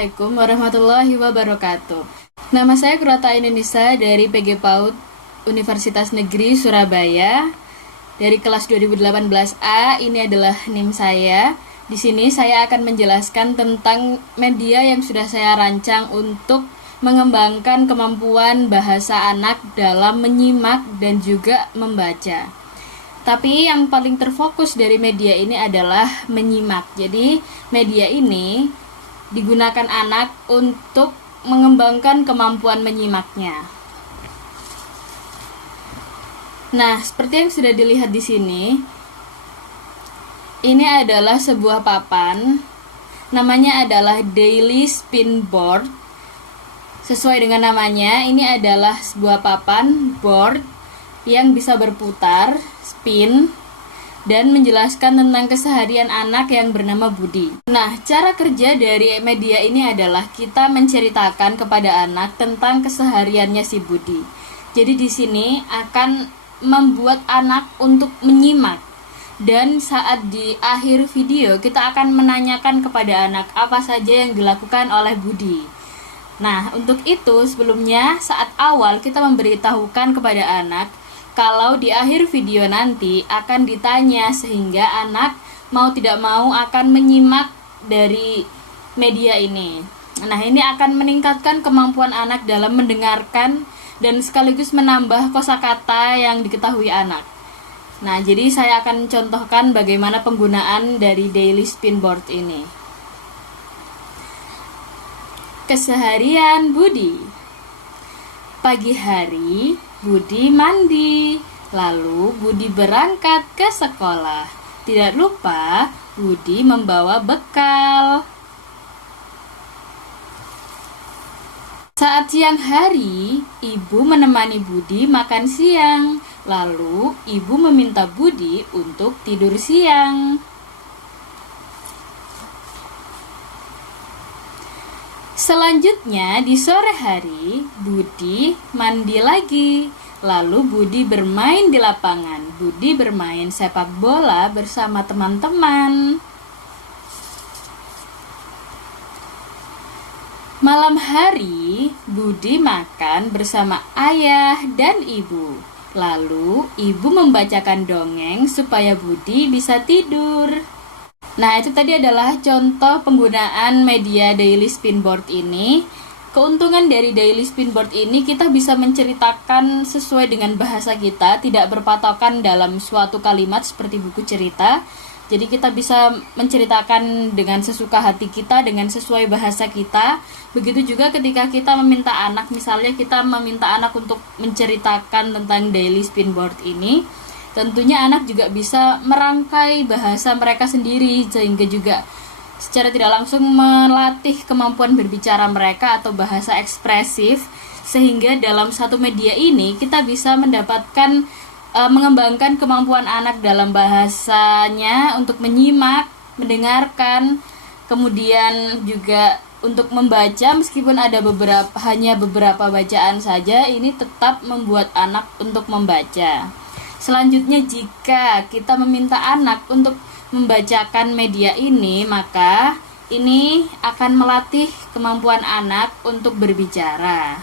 Assalamualaikum warahmatullahi wabarakatuh. Nama saya Kurata Indonesia dari PG PAUD Universitas Negeri Surabaya dari kelas 2018A. Ini adalah NIM saya. Di sini saya akan menjelaskan tentang media yang sudah saya rancang untuk mengembangkan kemampuan bahasa anak dalam menyimak dan juga membaca. Tapi yang paling terfokus dari media ini adalah menyimak. Jadi media ini digunakan anak untuk mengembangkan kemampuan menyimaknya. Nah, seperti yang sudah dilihat di sini, ini adalah sebuah papan. Namanya adalah Daily Spin Board. Sesuai dengan namanya, ini adalah sebuah papan board yang bisa berputar, spin, dan menjelaskan tentang keseharian anak yang bernama Budi. Nah, cara kerja dari media ini adalah kita menceritakan kepada anak tentang kesehariannya si Budi. Jadi di sini akan membuat anak untuk menyimak. Dan saat di akhir video kita akan menanyakan kepada anak apa saja yang dilakukan oleh Budi. Nah, untuk itu sebelumnya saat awal kita memberitahukan kepada anak kalau di akhir video nanti akan ditanya sehingga anak mau tidak mau akan menyimak dari media ini. Nah, ini akan meningkatkan kemampuan anak dalam mendengarkan dan sekaligus menambah kosakata yang diketahui anak. Nah, jadi saya akan contohkan bagaimana penggunaan dari Daily Spin Board ini. Keseharian Budi. Pagi hari, Budi mandi, lalu Budi berangkat ke sekolah. Tidak lupa, Budi membawa bekal. Saat siang hari, ibu menemani Budi makan siang. Lalu, ibu meminta Budi untuk tidur siang. Selanjutnya, di sore hari, Budi mandi lagi. Lalu Budi bermain di lapangan. Budi bermain sepak bola bersama teman-teman. Malam hari, Budi makan bersama ayah dan ibu. Lalu, ibu membacakan dongeng supaya Budi bisa tidur. Nah, itu tadi adalah contoh penggunaan media Daily Spin Board ini. Keuntungan dari Daily Spin Board ini, kita bisa menceritakan sesuai dengan bahasa kita, tidak berpatokan dalam suatu kalimat seperti buku cerita. Jadi kita bisa menceritakan dengan sesuka hati kita, dengan sesuai bahasa kita. Begitu juga ketika kita meminta anak, misalnya kita meminta anak untuk menceritakan tentang Daily Spin Board ini, tentunya anak juga bisa merangkai bahasa mereka sendiri, sehingga juga secara tidak langsung melatih kemampuan berbicara mereka atau bahasa ekspresif, sehingga dalam satu media ini kita bisa mendapatkan mengembangkan kemampuan anak dalam bahasanya untuk menyimak, mendengarkan, kemudian juga untuk membaca. Meskipun ada hanya beberapa bacaan saja, ini tetap membuat anak untuk membaca. Selanjutnya, jika kita meminta anak untuk membacakan media ini, maka ini akan melatih kemampuan anak untuk berbicara.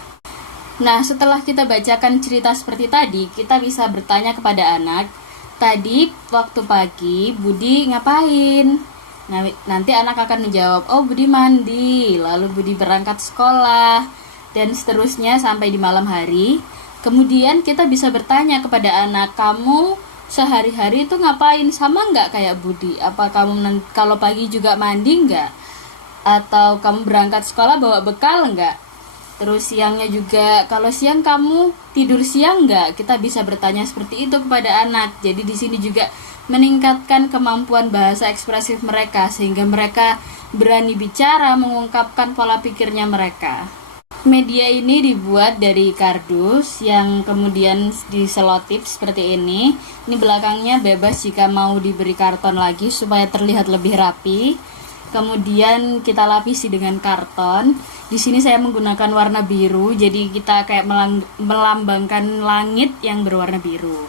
Nah, setelah kita bacakan cerita seperti tadi, kita bisa bertanya kepada anak, tadi waktu pagi Budi ngapain? Nah, nanti anak akan menjawab, oh Budi mandi, lalu Budi berangkat sekolah, dan seterusnya sampai di malam hari. Kemudian kita bisa bertanya kepada anak, kamu sehari-hari itu ngapain? Sama nggak kayak Budi? Apa kamu kalau pagi juga mandi nggak? Atau kamu berangkat sekolah bawa bekal nggak? Terus siangnya juga, kalau siang kamu tidur siang nggak? Kita bisa bertanya seperti itu kepada anak. Jadi di sini juga meningkatkan kemampuan bahasa ekspresif mereka, sehingga mereka berani bicara, mengungkapkan pola pikirnya mereka. Media ini dibuat dari kardus yang kemudian diselotip seperti ini. Ini belakangnya bebas jika mau diberi karton lagi supaya terlihat lebih rapi. Kemudian kita lapisi dengan karton. Di sini saya menggunakan warna biru, jadi kita kayak melambangkan langit yang berwarna biru.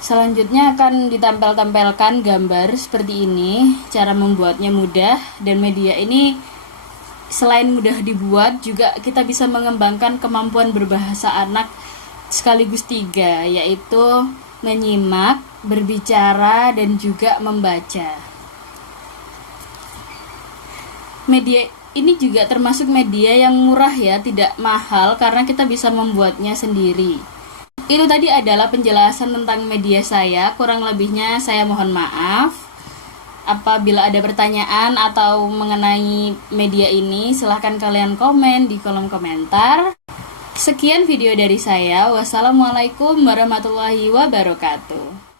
Selanjutnya akan ditempel-tempelkan gambar seperti ini. Cara membuatnya mudah, dan media ini selain mudah dibuat, juga kita bisa mengembangkan kemampuan berbahasa anak sekaligus 3, yaitu menyimak, berbicara, dan juga membaca. Media ini juga termasuk media yang murah ya, tidak mahal karena kita bisa membuatnya sendiri. Itu tadi adalah penjelasan tentang media saya, kurang lebihnya saya mohon maaf. Apabila ada pertanyaan atau mengenai media ini, silahkan kalian komen di kolom komentar. Sekian video dari saya. Wassalamualaikum warahmatullahi wabarakatuh.